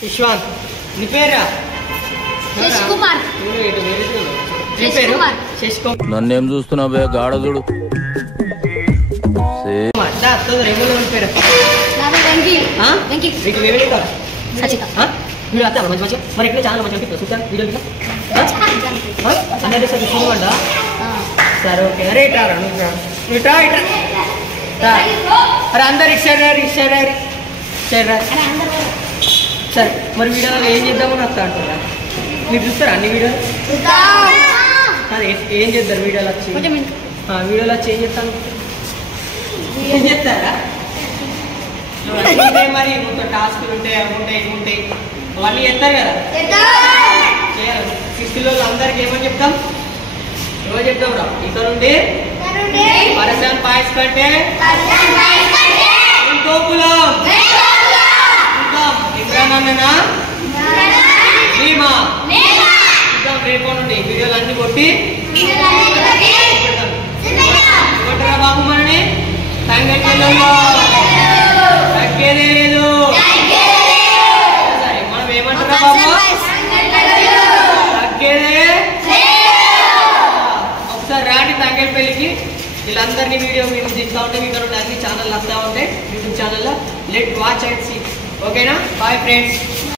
విశ్వాంత్ నీ పేరా శశికుమార్ నన్నేం చూస్తున్నావే గాఢదుడు మరి ఇక్కడ చాలా మంచిగా చూస్తాను వీడియో అన్నది సార్ చూడమంట సరే ఓకే అరే ఇట్రా ఇట్రా అరే అందరు ఇచ్చారా సరే మరి వీడియోలో ఏం చేద్దామని వస్తా అంటున్నా మీరు చూస్తారా అన్ని వీడియోలు సరే ఏం చేద్దారు వీడియోలో వచ్చి ఏం చేస్తాను ఏం చేస్తారా మరి మొత్తం టాస్కులు ఉంటాయి అవి ఉంటాయి అవన్నీ చేస్తారు కదా చేయాలి 6th లో అందరికి ఏమని చెప్తాం ఏమో చెప్తాం రా ఇక్కడ నుండి పరసన్ పాయస్ కంటే గోకులం ఇంద్రానన్న భీమా చూద్దాం రేపు నుండి వీడియోలు అన్ని కొట్టి కొట్టరా బాబు మనని సంగతిలో తగ్గేదే లేదు సరే మనం ఏమంటారా బాబు తగ్గేదే ఒకసారి రాండి తంగేళ్ళ పెళ్ళికి వీళ్ళందరినీ వీడియో మేము తీస్తూ ఉంటే మీకు అన్ని ఛానల్ వస్తూ ఉంటాయి యూట్యూబ్ ఛానల్లో లెట్ వాచ్ అండ్ సీ ఓకేనా బాయ్ ఫ్రెండ్స్